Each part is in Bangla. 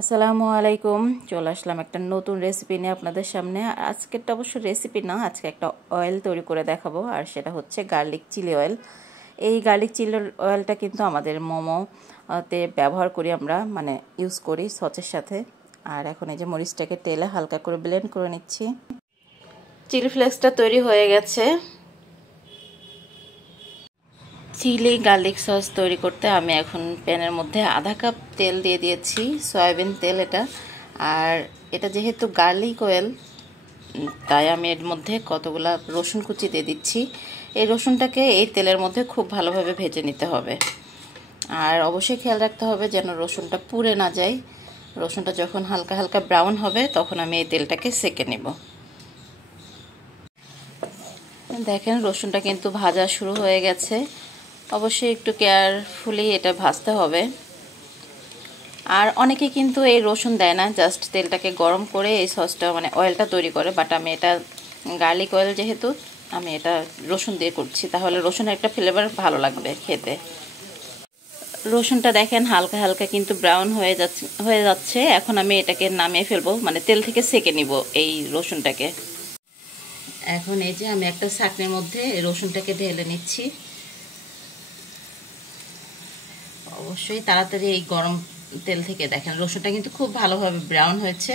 আসসালামু আলাইকুম। চলে আসলাম একটা নতুন রেসিপি নিয়ে আপনাদের সামনে। আজকেরটা অবশ্য রেসিপি না, আজকে একটা অয়েল তৈরি করে দেখাবো, আর সেটা হচ্ছে গার্লিক চিলি অয়েল। এই গার্লিক চিলি অয়েলটা কিন্তু আমাদের মোমোতে ব্যবহার করি আমরা, মানে ইউজ করি সসের সাথে। আর এখন এই যে মরিচটাকে তেলে হালকা করে ব্লেন্ড করে নিচ্ছি। চিলি ফ্লেক্সটা তৈরি হয়ে গেছে। চিলি গার্লিক সস তৈরি করতে আমি এখন প্যানের মধ্যে আধা কাপ তেল দিয়ে দিয়েছি, সয়াবিন তেল এটা। আর এটা যেহেতু গার্লিক অয়েল, তাই আমি এর মধ্যে কতগুলা রসুন কুচি দিয়ে দিচ্ছি। এই রসুনটাকে এই তেলের মধ্যে খুব ভালোভাবে ভেজে নিতে হবে। আর অবশ্যই খেয়াল রাখতে হবে যেন রসুনটা পুড়ে না যায়। রসুনটা যখন হালকা হালকা ব্রাউন হবে তখন আমি এই তেলটাকে সেকে নেব। দেখেন রসুনটা কিন্তু ভাজা শুরু হয়ে গেছে। অবশ্যই একটু কেয়ারফুলি এটা ভাজতে হবে। আর অনেকে কিন্তু এই রসুন দেয় না, জাস্ট তেলটাকে গরম করে এই সসটা মানে অয়েলটা তৈরি করে। বাট আমি এটা গার্লিক অয়েল যেহেতু, আমি এটা রসুন দিয়ে করছি, তাহলে রসুনের একটা ফ্লেভার ভালো লাগবে খেতে। রসুনটা দেখেন হালকা হালকা কিন্তু ব্রাউন হয়ে যাচ্ছে। এখন আমি এটাকে নামিয়ে ফেলবো, মানে তেল থেকে সেকে নিব এই রসুনটাকে। এখন এই যে আমি একটা ছাঁকনির মধ্যে রসুনটাকে ঢেলে নিচ্ছি। অবশ্যই তাড়াতাড়ি এই গরম তেল থেকে দেখেন রসুনটা কিন্তু খুব ভালোভাবে ব্রাউন হয়েছে।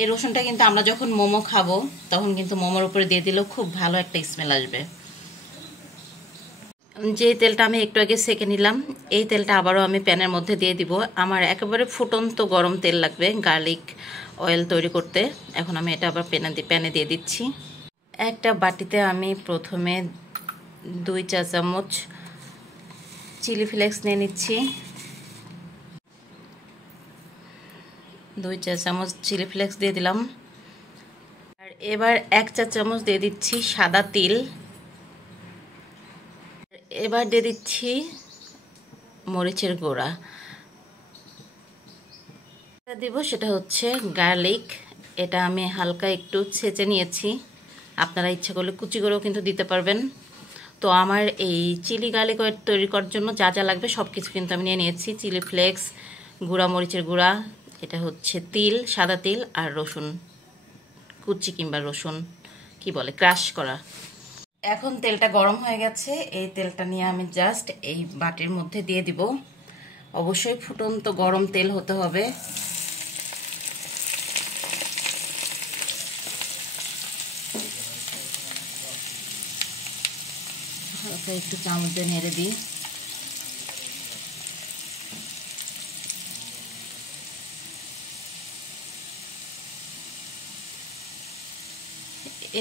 এই রসুনটা কিন্তু আমরা যখন মোমো খাবো তখন কিন্তু মোমোর উপরে দিয়ে দিলেও খুব ভালো একটা স্মেল আসবে। যে তেলটা আমি একটু আগে সেকে নিলাম, এই তেলটা আবারও আমি প্যানের মধ্যে দিয়ে দিব। আমার একেবারে ফুটন্ত গরম তেল লাগবে গার্লিক অয়েল তৈরি করতে। এখন আমি এটা আবার প্যানে দিয়ে দিচ্ছি। একটা বাটিতে আমি প্রথমে 2 চা চামচ চিলি ফ্লেক্স নিয়ে নিচ্ছি। 2 চা চামচ চিলি ফ্লেক্স দিয়ে দিলাম। আর এবার 1 চা চামচ দিয়ে দিচ্ছি সাদা তিল। এবার দিয়ে দিচ্ছি মরিচের গুঁড়া। দিব সেটা হচ্ছে গার্লিক। এটা আমি হালকা একটু ছেঁচে নিয়েছি, আপনারা ইচ্ছা করলে কুচি করেও কিন্তু দিতে পারবেন। তো আমার এই চিলি গার্লিক অয়েল তৈরি করার জন্য যা যা লাগবে সব কিছু কিন্তু আমি নিয়ে নিয়েছি। চিলি ফ্লেক্স, গুঁড়া মরিচের গুঁড়া, এটা হচ্ছে তিল, সাদা তিল, আর রসুন কুচি কিংবা রসুন কি বলে ক্রাশ করা। এখন তেলটা গরম হয়ে গেছে, এই তেলটা নিয়ে আমি জাস্ট এই বাটির মধ্যে দিয়ে দিব। অবশ্যই ফুটন্ত গরম তেল হতে হবে। হালকা একটু চামচ দিয়ে নেড়ে দিই।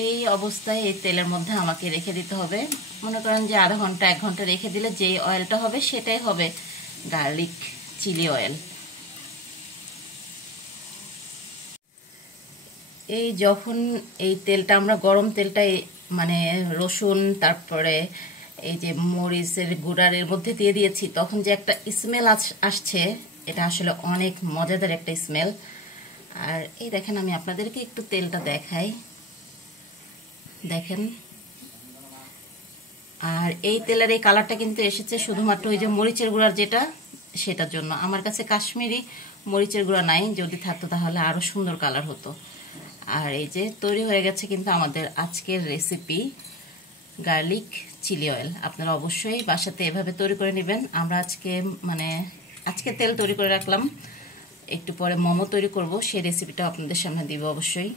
এই অবস্থায় এই তেলের মধ্যে আমাকে রেখে দিতে হবে। মনে করেন যে আধা ঘন্টা 1 ঘন্টা রেখে দিলে যে অয়েলটা হবে সেটাই হবে গার্লিক চিলি অয়েল। এই যখন এই তেলটা আমরা গরম তেলটা মানে রসুন তারপরে এই যে মরিচের গুঁড়ার এর মধ্যে দিয়ে দিয়েছি, তখন যে একটা স্মেল আসছে, এটা আসলে অনেক মজাদার একটা স্মেল। আর এই দেখেন আমি আপনাদেরকে একটু তেলটা দেখাই, দেখেন। আর এই তেলের এই কালারটা কিন্তু এসেছে শুধুমাত্র ওই যে মরিচের গুঁড়ার যেটা, সেটার জন্য। আমার কাছে কাশ্মীরি মরিচের গুঁড়া নাই, যদি থাকতো তাহলে আরো সুন্দর কালার হতো। আর এই যে তৈরি হয়ে গেছে কিন্তু আমাদের আজকের রেসিপি গার্লিক চিলি অয়েল। আপনারা অবশ্যই বাসাতে এভাবে তৈরি করে নেবেন। আমরা আজকে তেল তৈরি করে রাখলাম, একটু পরে মোমো তৈরি করব, সেই রেসিপিটা আপনাদের সামনে দিব অবশ্যই।